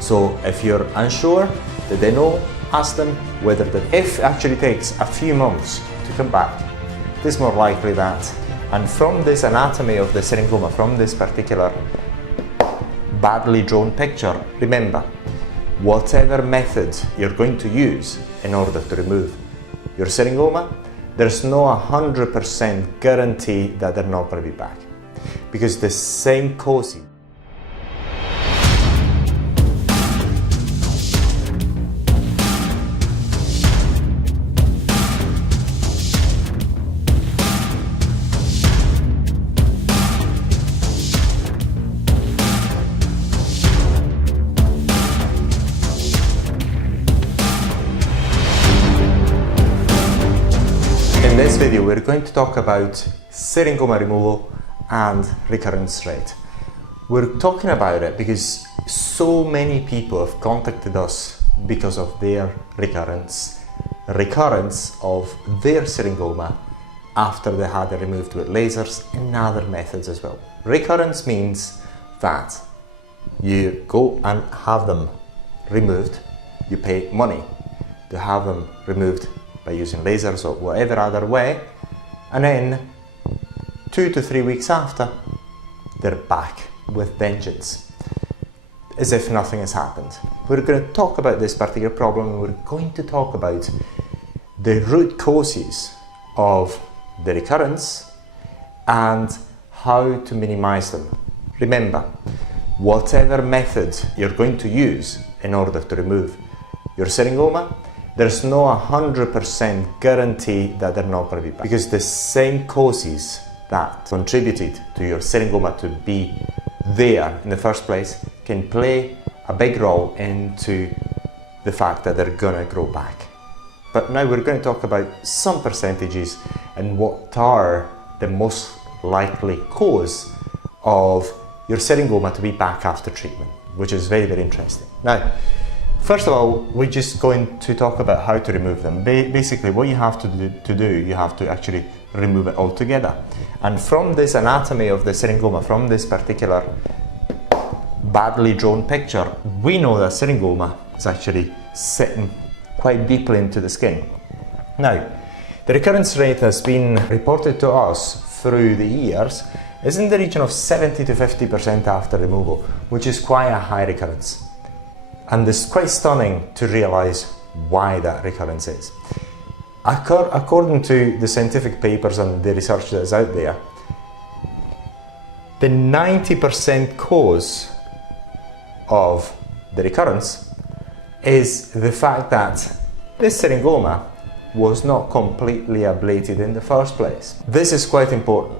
So if you're unsure, did they know? Ask them whether if it actually takes a few months to come back, it is more likely that. And from this anatomy of the syringoma, from this particular badly drawn picture, remember, whatever method you're going to use in order to remove your syringoma, there's no 100% guarantee that they're not going to be back, because the same causes. In this video, we're going to talk about syringoma removal and recurrence rate. We're talking about it because so many people have contacted us because of their recurrence of their syringoma after they had it removed with lasers and other methods as well. Recurrence means that you go and have them removed, you pay money to have them removed by using lasers or whatever other way, and then 2 to 3 weeks after, they're back with vengeance, as if nothing has happened. We're going to talk about this particular problem, and we're going to talk about the root causes of the recurrence and how to minimize them. Remember, whatever method you're going to use in order to remove your syringoma, there's no 100% guarantee that they're not going to be back, because the same causes that contributed to your syringoma to be there in the first place can play a big role into the fact that they're going to grow back. But now we're going to talk about some percentages and what are the most likely cause of your syringoma to be back after treatment, which is very, very interesting. Now, first of all, we're just going to talk about how to remove them. Basically, what you have to do, you have to actually remove it altogether. And from this anatomy of the syringoma, from this particular badly drawn picture, we know that syringoma is actually sitting quite deeply into the skin. Now, the recurrence rate has been reported to us through the years is in the region of 70 to 50% after removal, which is quite a high recurrence. And it's quite stunning to realize why that recurrence is. According to the scientific papers and the research that is out there, the 90% cause of the recurrence is the fact that this syringoma was not completely ablated in the first place. This is quite important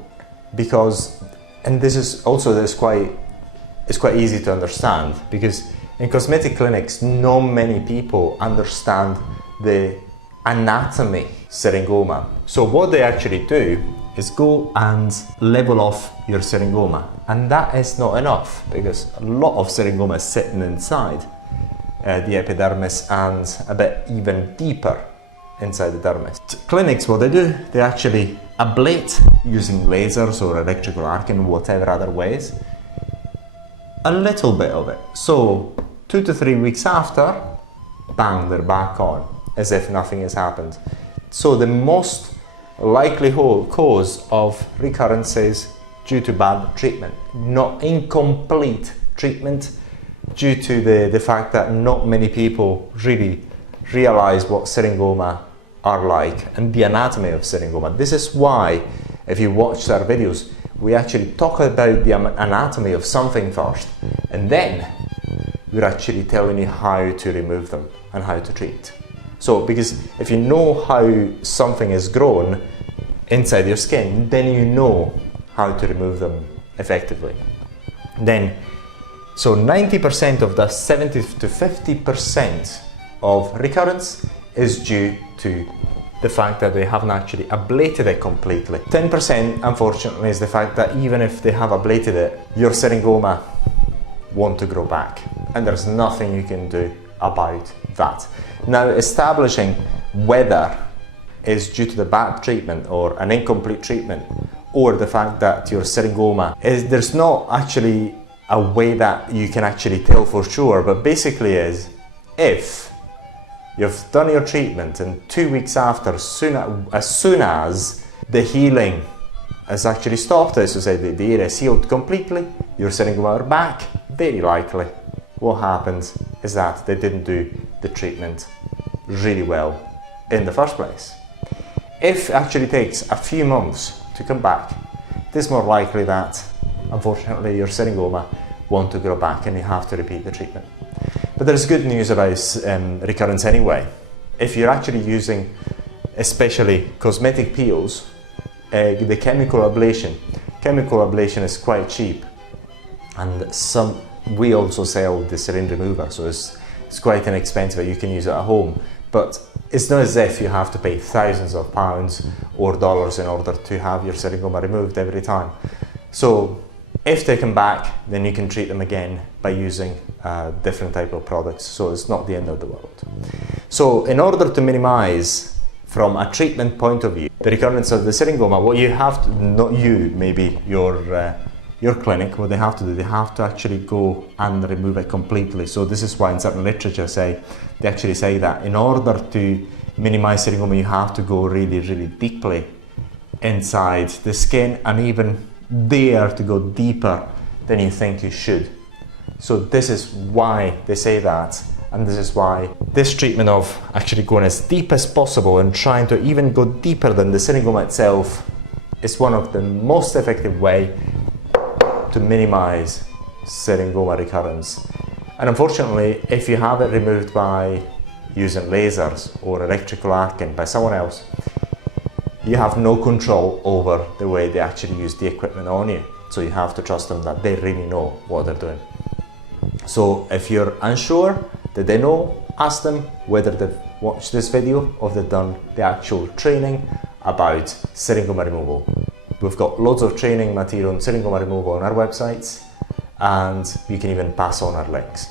because, and this is also it's quite easy to understand, because in cosmetic clinics, not many people understand the anatomy syringoma. So what they actually do is go and level off your syringoma, and that is not enough because a lot of syringoma is sitting inside the epidermis and a bit even deeper inside the dermis. Clinics, what they do, they actually ablate using lasers or electrical arcing, whatever other ways, a little bit of it. So 2 to 3 weeks after, bang, they're back on, as if nothing has happened. So the most likely cause of recurrence is due to bad treatment, not incomplete treatment, due to the fact that not many people really realize what syringoma are like and the anatomy of syringoma. This is why, if you watch our videos, we actually talk about the anatomy of something first, and then we're actually telling you how to remove them and how to treat. So, because if you know how something is grown inside your skin, then you know how to remove them effectively. Then, so 90% of the 70 to 50% of recurrence is due to the fact that they haven't actually ablated it completely. 10%, unfortunately, is the fact that even if they have ablated it, your syringoma won't to grow back, and there's nothing you can do about that. Now, establishing whether it's due to the bad treatment or an incomplete treatment, or the fact that your syringoma is, there's not actually a way that you can actually tell for sure, but basically is if you've done your treatment and 2 weeks after, as soon as the healing has actually stopped, as you say, the area is healed completely, your syringoma are back, very likely what happens is that they didn't do the treatment really well in the first place. If it actually takes a few months to come back, it is more likely that, unfortunately, your syringoma won't to grow back and you have to repeat the treatment. But there's good news about recurrence anyway. If you're actually using, especially cosmetic peels, the chemical ablation is quite cheap, and we also sell the syringe remover, so it's quite inexpensive. You can use it at home, but it's not as if you have to pay thousands of pounds or dollars in order to have your syringoma removed every time. So if they come back, then you can treat them again by using different type of products, so it's not the end of the world. So in order to minimize, from a treatment point of view, the recurrence of the syringoma, what you have to, not you, maybe your clinic, what they have to do, they have to actually go and remove it completely. So this is why in certain literature they actually say that in order to minimize syringoma, you have to go really, really deeply inside the skin, and even dare to go deeper than you think you should. So this is why they say that, and this is why this treatment of actually going as deep as possible and trying to even go deeper than the syringoma itself is one of the most effective way to minimize syringoma recurrence. And unfortunately, if you have it removed by using lasers or electrical arcing by someone else, you have no control over the way they actually use the equipment on you. So you have to trust them that they really know what they're doing. So if you're unsure that they know, ask them whether they've watched this video or they've done the actual training about syringoma removal. We've got loads of training material on syringoma removal on our websites, and you can even pass on our links,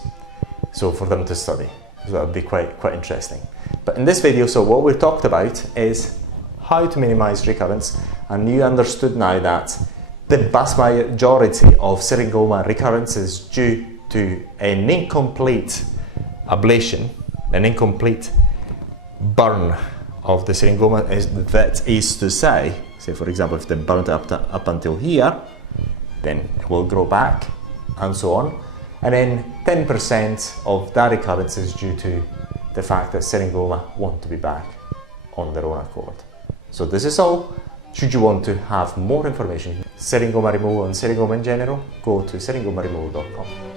so for them to study. So that would be quite interesting. But in this video, so what we talked about is how to minimize recurrence, and you understood now that the vast majority of syringoma recurrence is due to an incomplete ablation, an incomplete burn of the syringoma. That is to say, for example, if they burnt up until here, then it will grow back and so on. And then 10% of that recurrence is due to the fact that syringoma want to be back on their own accord. So this is all. Should you want to have more information, syringoma removal and syringoma in general, go to syringomaremoval.com.